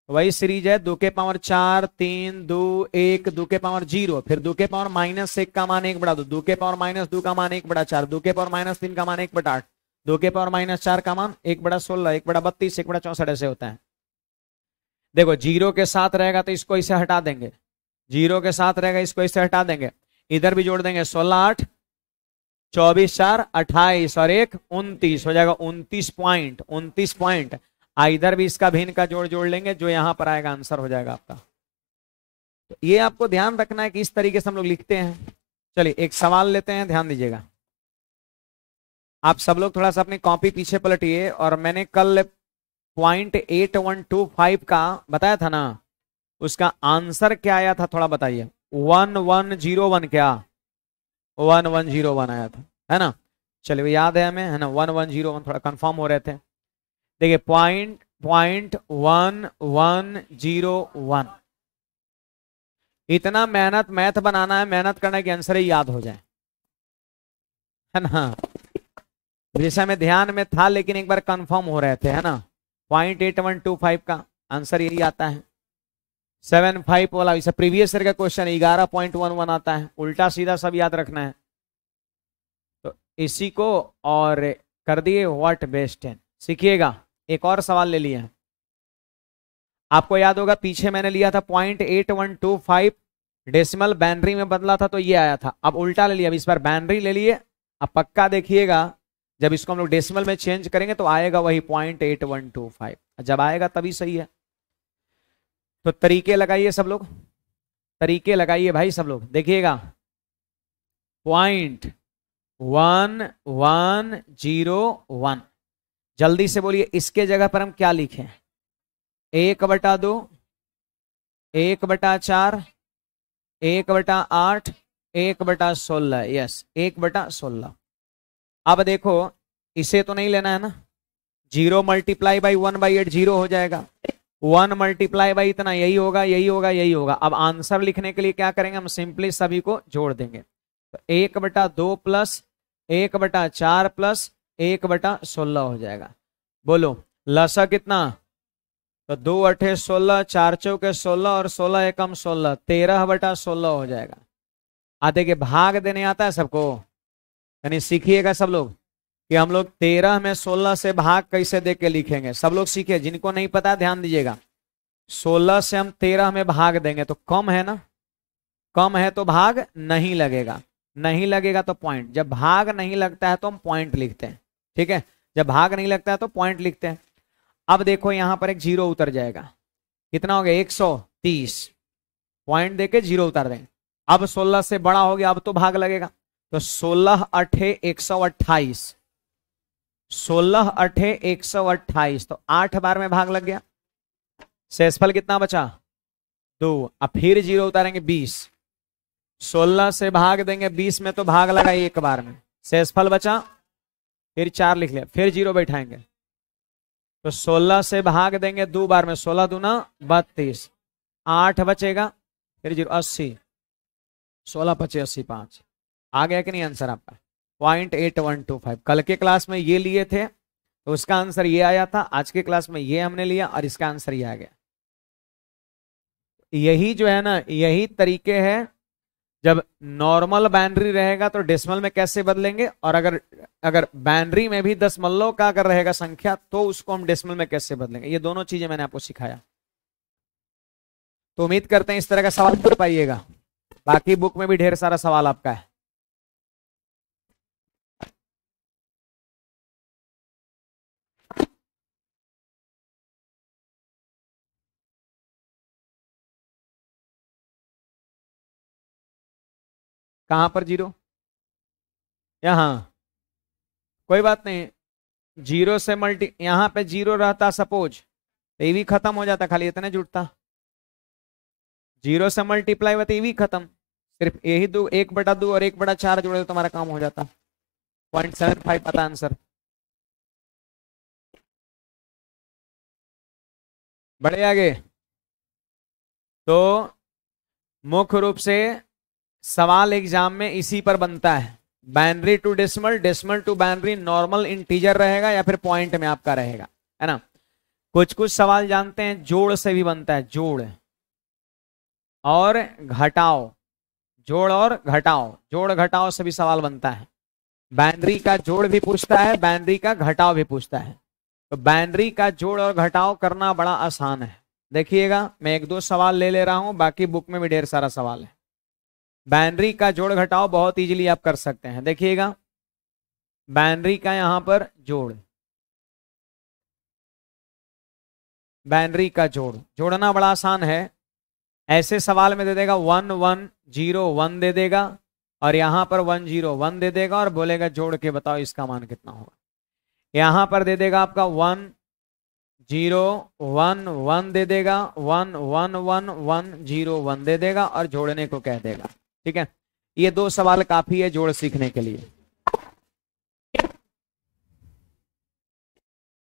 वही सीरीज है। 2 के पावर 4, 3, 2, 1, 2 के पावर 0, फिर 2 के पावर -1 का मान 1/2, 2 के पावर -2 का मान 1/4, 2 के पावर -3 का मान 1/8, 2 के पावर -4 का मान 1/16, 1/32, 1/64 ऐसे होता है। देखो जीरो के साथ रहेगा तो इसको इसे हटा देंगे, जीरो के साथ रहेगा इसको इसे हटा देंगे, इधर भी जोड़ देंगे 16 8 24 4 28 और 1 29 हो जाएगा 29 पॉइंट। इधर भी इसका भिन्न का जोड़ लेंगे, जो यहां पर आएगा आंसर हो जाएगा आपका। तो ये आपको ध्यान रखना है कि इस तरीके से हम लोग लिखते हैं। चलिए एक सवाल लेते हैं, ध्यान दीजिएगा। आप सब लोग थोड़ा सा अपनी कॉपी पीछे पलटिए, और मैंने कल 0.8125 का बताया था ना, उसका आंसर क्या आया था थोड़ा बताइए। 1101 क्या 1101 आया था, है ना। चलिए याद है हमें, है ना 1101, थोड़ा कंफर्म हो रहे थे। देखिए 0.1101, इतना मेहनत मैथ बनाना है, मेहनत करना है कि आंसर ही याद हो जाए, है ना। जैसे हमें ध्यान में था लेकिन एक बार कंफर्म हो रहे थे, है ना। 0.8125 का आंसर यही आता है। 75 वाला इसे प्रीवियस ईयर का क्वेश्चन 11.11 आता है, उल्टा सीधा सब याद रखना है। तो इसी को और कर दिए व्हाट बेस्ट 10। सीखिएगा, एक और सवाल ले लिया। आपको याद होगा पीछे मैंने लिया था 0.8125, डेसिमल बाइनरी में बदला था तो ये आया था। अब उल्टा ले लिया, अब इस बार बाइनरी ले लिए। अब पक्का देखिएगा जब इसको हम लोग डेसिमल में चेंज करेंगे तो आएगा वही 0.8125, जब आएगा तभी सही है। तो तरीके लगाइए सब लोग, तरीके लगाइए भाई सब लोग, देखिएगा 0.1101, जल्दी से बोलिए इसके जगह पर हम क्या लिखें। 1/2, 1/4, 1/8, 1/16, यस 1/16। अब देखो इसे तो नहीं लेना है ना, 0 × 1/8 0 हो जाएगा, 1 × इतना यही होगा, यही होगा, यही होगा। अब आंसर लिखने के लिए क्या करेंगे, हम सिंपली सभी को जोड़ देंगे। तो 1/2 प्लस 1/4 प्लस 1/16 हो जाएगा। बोलो लसा कितना, तो 2 8 16, 4 चौके 16 और 16 एकम 16, 13/16 हो जाएगा। आधे के भाग देने आता है सबको, यानी सीखिएगा सब लोग कि हम लोग 13 में 16 से भाग कैसे दे के लिखेंगे। सब लोग सीखे, जिनको नहीं पता ध्यान दीजिएगा। 16 से हम 13 में भाग देंगे तो कम है ना, कम है तो भाग नहीं लगेगा, नहीं लगेगा तो पॉइंट। जब भाग नहीं लगता है तो हम पॉइंट लिखते हैं, ठीक है। जब भाग नहीं लगता है तो पॉइंट लिखते हैं। अब देखो यहां पर एक 0 उतर जाएगा, कितना हो गया 130, पॉइंट देके 0 उतार देंगे। अब 16 से बड़ा हो गया, अब तो भाग लगेगा। तो 16 अठे 128, 16 अठे 128, तो 8 बार में भाग लग गया। शेषफल कितना बचा? 2। अब फिर 0 उतारेंगे 20, 16 से भाग देंगे 20 में, तो भाग लगा 1 बार में, शेषफल बचा, फिर 4 लिख लिया, फिर 0 बैठाएंगे, तो 16 से भाग देंगे 2 बार में, 16 दूना 32, 8 बचेगा, फिर 0, 80, 16 पचे 80, 5। आ गया कि नहीं आंसर आपका? 0.8125। कल के क्लास में ये लिए थे तो उसका आंसर ये आया था, आज के क्लास में ये हमने लिया और इसका आंसर ये आ गया। यही जो है ना, यही तरीके हैं। जब नॉर्मल बाइनरी रहेगा तो डेसिमल में कैसे बदलेंगे, और अगर बाइनरी में भी दशमलव का अगर रहेगा संख्या तो उसको हम डेसिमल में कैसे बदलेंगे, ये दोनों चीजें मैंने आपको सिखाया। तो उम्मीद करते हैं इस तरह का सवाल कर पाइएगा। बाकी बुक में भी ढेर सारा सवाल आपका है। कहां पर 0? यहां कोई बात नहीं, 0 से मल्टी, यहां पे 0 रहता सपोज, तो ये भी खत्म हो जाता, खाली इतने जुड़ता। 0 से मल्टीप्लाई हुआ तो ये भी खत्म, सिर्फ यही 2, 1/2 और 1/4 जोड़े तो तुम्हारा काम हो जाता। 0.75 पता आंसर। बढ़े आगे। तो मुख्य रूप से सवाल एग्जाम में इसी पर बनता है, binary to decimal, decimal to binary, normal integer रहेगा या फिर पॉइंट में आपका रहेगा, है ना। कुछ कुछ सवाल जानते हैं जोड़ से भी बनता है, जोड़ और घटाओ, जोड़ और घटाओ, जोड़ घटाओ से भी सवाल बनता है। बाइनरी का जोड़ भी पूछता है, बाइनरी का घटाओ भी पूछता है। तो बाइनरी का जोड़ और घटाओ करना बड़ा आसान है। देखिएगा, मैं 1-2 सवाल ले रहा हूं, बाकी बुक में भी ढेर सारा सवाल है। बाइनरी का जोड़ घटाओ बहुत इजीली आप कर सकते हैं। देखिएगा, बाइनरी का यहां पर जोड़, बाइनरी का जोड़, जोड़ना बड़ा आसान है। ऐसे सवाल में दे देगा 1 1 0 1 दे देगा, और यहां पर 1 0 1 दे देगा, और बोलेगा जोड़ के बताओ इसका मान कितना होगा। यहां पर दे देगा आपका 1 0 1 1 दे देगा, 1 1 1 1 0 1 दे देगा, और जोड़ने को कह देगा। ठीक है, ये 2 सवाल काफी है जोड़ सीखने के लिए।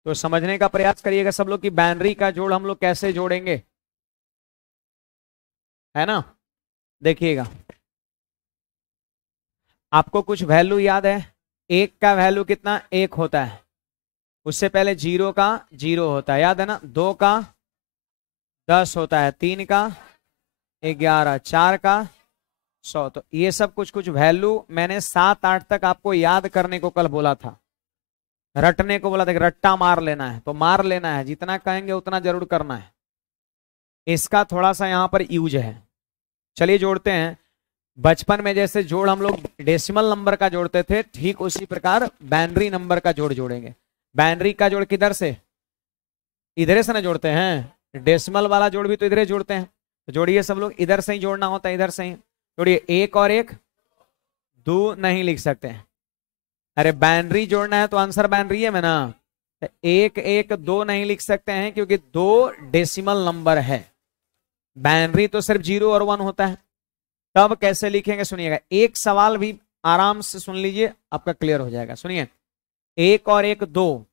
तो समझने का प्रयास करिएगा सब लोग कि बाइनरी का जोड़ हम लोग कैसे जोड़ेंगे, है ना। देखिएगा, आपको कुछ वैल्यू याद है? 1 का वैल्यू कितना 1 होता है, उससे पहले 0 का 0 होता है, याद है ना। 2 का 10 होता है, 3 का 11, 4 का 100। तो ये सब कुछ कुछ वैल्यू मैंने 7-8 तक आपको याद करने को कल बोला था, रटने को बोला था कि रट्टा मार लेना है, तो मार लेना है, जितना कहेंगे उतना जरूर करना है। इसका थोड़ा सा यहाँ पर यूज है। चलिए जोड़ते हैं। बचपन में जैसे जोड़ हम लोग डेसिमल नंबर का जोड़ते थे, ठीक उसी प्रकार बाइनरी नंबर का जोड़ जोड़ेंगे। बाइनरी का जोड़ किधर से? इधर से ना जोड़ते हैं, डेसिमल वाला जोड़ भी तो इधर जोड़ते हैं। तो जोड़िए सब लोग, इधर से ही जोड़ना होता है, इधर से ही जोड़िए। 1 और 1 2 नहीं लिख सकते हैं। अरे बाइनरी जोड़ना है तो आंसर बाइनरी है में ना, 1 1 2 नहीं लिख सकते हैं क्योंकि 2 डेसिमल नंबर है। बाइनरी तो सिर्फ 0 और 1 होता है। तब कैसे लिखेंगे सुनिएगा, एक सवाल भी आराम से सुन लीजिए, आपका क्लियर हो जाएगा। सुनिए, 1 और 1 2,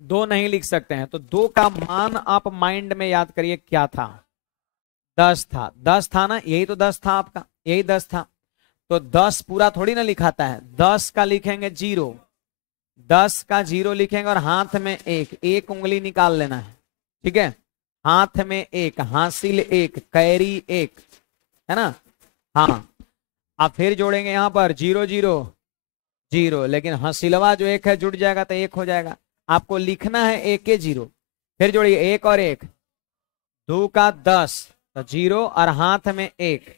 2 नहीं लिख सकते हैं, तो 2 का मान आप माइंड में याद करिए क्या था? 10 था, 10 था ना, यही तो 10 था आपका, यही 10 था। तो 10 पूरा थोड़ी ना लिखाता है, 10 का लिखेंगे 0, 10 का 0 लिखेंगे, और हाथ में 1, 1 उंगली निकाल लेना है। ठीक है, हाथ में 1, हासिल 1, कैरी 1, है ना। हाँ, आप फिर जोड़ेंगे यहां पर 0 0 0, लेकिन हासिलवा जो 1 है जुड़ जाएगा तो 1 हो जाएगा। आपको लिखना है 1 के 0, फिर जोड़िए 1 और 1 2 का 10, तो 0, और हाथ में 1,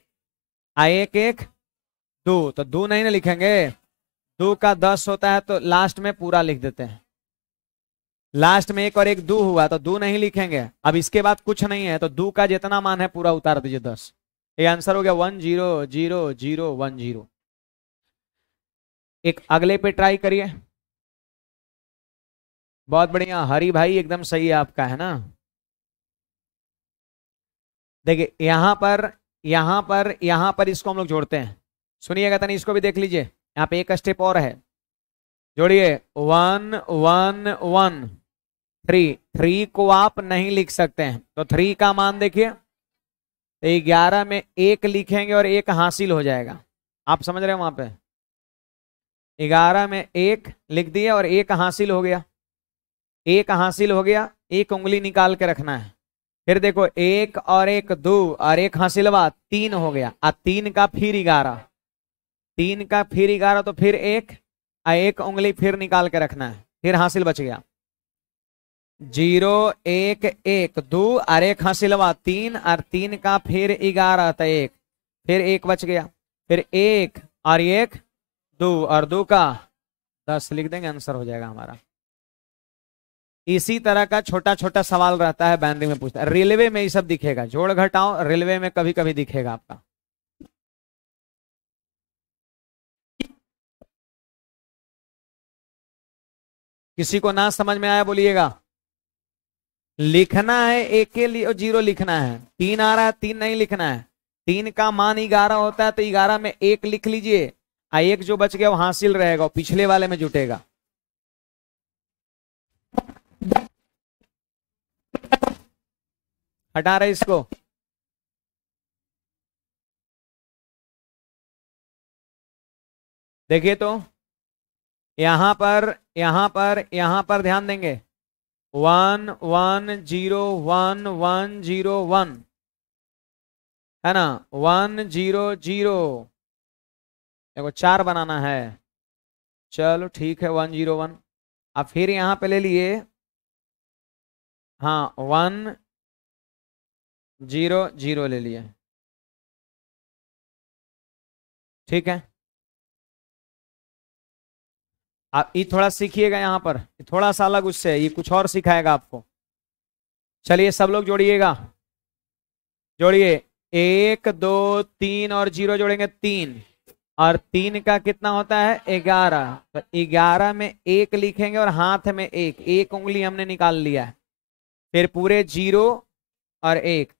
1 1 2, तो 2 नहीं ना लिखेंगे, 2 का 10 होता है तो लास्ट में पूरा लिख देते हैं। लास्ट में 1 और 1 2 हुआ तो 2 नहीं लिखेंगे। अब इसके बाद कुछ नहीं है, तो 2 का जितना मान है पूरा उतार दीजिए 10। ये आंसर हो गया 100010। एक अगले पे ट्राई करिए। बहुत बढ़िया हरी भाई, एकदम सही है आपका, है ना। देखिए यहां पर इसको हम लोग जोड़ते हैं। सुनिएगा तनी, इसको भी देख लीजिए। यहाँ पे एक स्टेप और है, जोड़िए। 1 1 1 3 को आप नहीं लिख सकते हैं, तो 3 का मान देखिए। 11 में एक लिखेंगे और एक हासिल हो जाएगा। आप समझ रहे हो वहां पे? 11 में एक लिख दिया और एक हासिल हो गया। एक हासिल हो गया, एक उंगली निकाल के रखना है। फिर देखो, एक और एक 2 और एक हासिल हुआ, 3 हो गया। 3 का फिर 11, 3 का फिर 11, तो फिर एक उंगली फिर निकाल के रखना है, फिर हासिल बच गया। 0 1 1 2 और एक हासिल हुआ 3 और 3 का फिर 11, तो एक, फिर एक बच गया। फिर एक और एक 2 और 2 का 10 लिख देंगे, आंसर हो जाएगा हमारा। इसी तरह का छोटा छोटा सवाल रहता है, बाइनरी में पूछता है। रेलवे में ये सब दिखेगा, जोड़ घटाओ रेलवे में कभी कभी दिखेगा आपका। किसी को ना समझ में आया बोलिएगा। लिखना है एक के लिए 0 लिखना है। 3 आ रहा है, 3 नहीं लिखना है। 3 का मान 11 होता है, तो 11 में एक लिख लीजिए। एक जो बच गया वो हासिल रहेगा, वो पिछले वाले में जुटेगा। हटा रहे इसको। देखिए तो यहां पर ध्यान देंगे। 1 1 0 1 1 0 1, है ना। 1 0 0, देखो 4 बनाना है। चलो ठीक है, 1 0 1। अब फिर यहां पे ले लिए, हाँ 1 0 0 ले लिए, ठीक है। आप ये थोड़ा सीखिएगा, यहाँ पर थोड़ा सा अलग उससे है, ये कुछ और सिखाएगा आपको। चलिए सब लोग जोड़िएगा, जोड़िए। 1 2 3 और 0 जोड़ेंगे 3, और 3 का कितना होता है 11, तो 11 में एक लिखेंगे और हाथ में एक उंगली हमने निकाल लिया है। फिर पूरे 0 और एक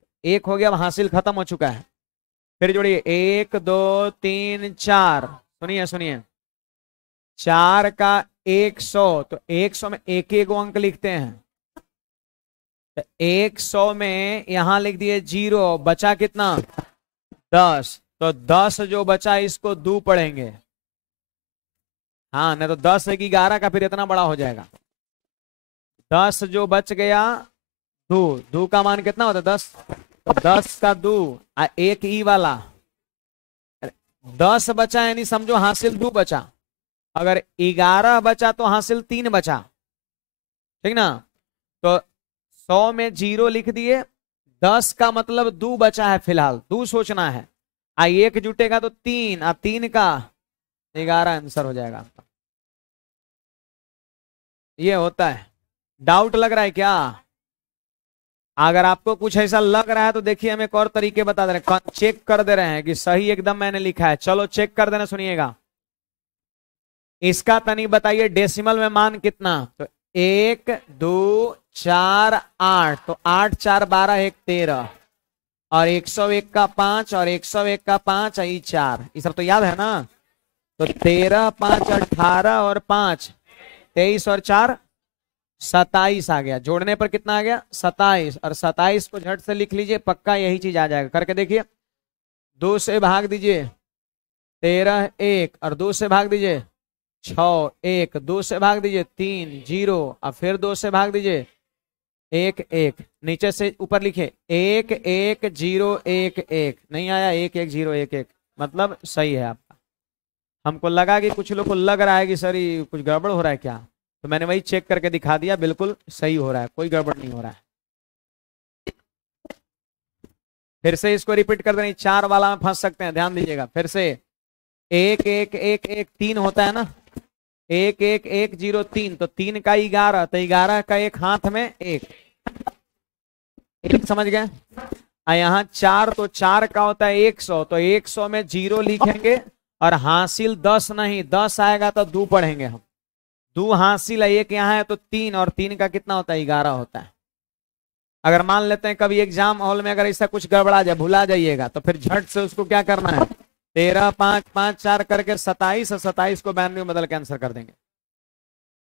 हो गया, अब हासिल खत्म हो चुका है। फिर जोड़िए 1 2 3 4, सुनिए सुनिए। 4 का 100, तो 100 में एक एक अंक लिखते हैं। तो 100 में यहां लिख दिए 0, बचा कितना 10, तो 10 जो बचा इसको 2 पढ़ेंगे। हाँ, नहीं तो 10 है कि 11 का फिर इतना बड़ा हो जाएगा। 10 जो बच गया 2, 2 का मान कितना होता है 10, तो 10 का 2 एक ई वाला 10 बचा, यानी समझो हासिल 2 बचा। अगर 11 बचा तो हासिल 3 बचा, ठीक ना। तो 100 में 0 लिख दिए, 10 का मतलब 2 बचा है, फिलहाल 2 सोचना है। एक जुटेगा तो 3, 3 का 11, आंसर हो जाएगा आपका। ये होता है। डाउट लग रहा है क्या? अगर आपको कुछ ऐसा लग रहा है तो देखिए, हम एक और तरीके बता दे रहे हैं, चेक कर दे रहे हैं कि सही एकदम मैंने लिखा है। चलो चेक कर देना, सुनिएगा। इसका तनी बताइए डेसिमल में मान कितना, तो 1 2 4 8, तो 8 4 12 1 13, और 101 का 5 और 101 का 5 आई 4, ये सब तो याद है ना। तो 13 5 18 और 5 23 और 4 27 आ गया। जोड़ने पर कितना आ गया 27, और 27 को झट से लिख लीजिए, पक्का यही चीज आ जाएगा। करके देखिए, 2 से भाग दीजिए 13 1, और 2 से भाग दीजिए 6 1, 2 से भाग दीजिए 3 0, और फिर 2 से भाग दीजिए 1 1। नीचे से ऊपर लिखे 1 1 0 1 1, नहीं आया 1 1 0 1 1, मतलब सही है आपका। हमको लगा कि कुछ लोग को लग रहा है कि सर ये कुछ गड़बड़ हो रहा है क्या, तो मैंने वही चेक करके दिखा दिया, बिल्कुल सही हो रहा है, कोई गड़बड़ नहीं हो रहा है। फिर से इसको रिपीट कर देना, 4 वाला में फंस सकते हैं, ध्यान दीजिएगा। फिर से 1 1 1 1 3 होता है ना, 1 1 1 0 3, तो 3 का 11, तो 11 का एक हाथ में एक समझ गए। यहाँ 4, तो 4 का होता है 100, तो 100 में 0 लिखेंगे और हासिल 10 नहीं, 10 आएगा तो 2 पढ़ेंगे हम। 2 हासिल है, 1 यहाँ है तो 3, और 3 का कितना होता है 11 होता है। अगर मान लेते हैं कभी एग्जाम हॉल में अगर ऐसा कुछ गड़बड़ा जाए, भुला जाइएगा, तो फिर झट से उसको क्या करना है, 13 5 5 4 करके 27, और 27 को 92 में बदल के आंसर कर देंगे।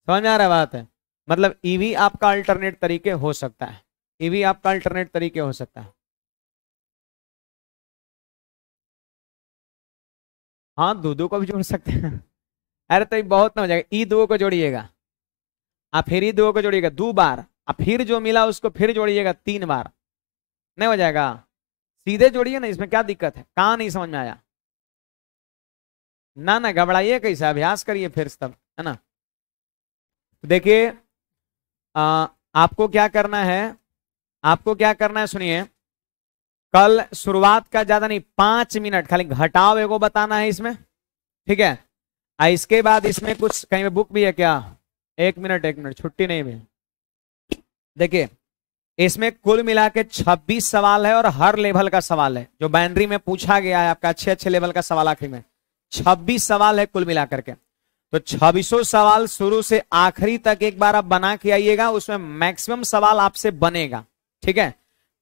समझ में आ रहा है बात है? मतलब ईवी आपका अल्टरनेट तरीके हो सकता है, ईवी आपका अल्टरनेट तरीके हो सकता है। हाँ, दो को भी जोड़ सकते हैं। अरे तो ये बहुत ना हो जाएगा, ई 2 को जोड़िएगा, आप फिर ई 2 को जोड़िएगा 2 बार, आप फिर जो मिला उसको फिर जोड़िएगा 3 बार, नहीं हो जाएगा? सीधे जोड़िए ना, इसमें क्या दिक्कत है? कहाँ नहीं समझ में आया? ना घबराइए कैसे, अभ्यास करिए फिर तब, है ना। देखिए आपको क्या करना है, आपको क्या करना है सुनिए, कल शुरुआत का ज्यादा नहीं, 5 मिनट खाली घटाव एगो बताना है इसमें, ठीक है। इसके बाद इसमें कुछ कहीं पे बुक भी है क्या? 1 मिनट छुट्टी नहीं भी। देखिए इसमें कुल मिला के 26 सवाल है और हर लेवल का सवाल है जो बाइनरी में पूछा गया है आपका, अच्छे अच्छे लेवल का सवाल आखिरी में 26 सवाल है कुल मिलाकर के। तो 2600 सवाल शुरू से आखिरी तक एक बार आप बना के आइएगा, उसमें मैक्सिमम सवाल आपसे बनेगा, ठीक है।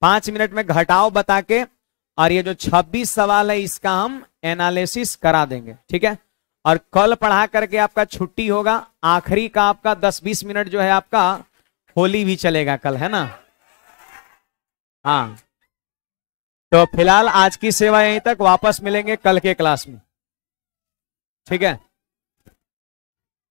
5 मिनट में घटाव बता के, और ये जो 26 सवाल है इसका हम एनालिसिस करा देंगे, ठीक है। और कल पढ़ा करके आपका छुट्टी होगा, आखिरी का आपका 10-20 मिनट जो है आपका होली भी चलेगा कल, है ना। हाँ, तो फिलहाल आज की सेवा यहीं तक, वापस मिलेंगे कल के क्लास में, ठीक है।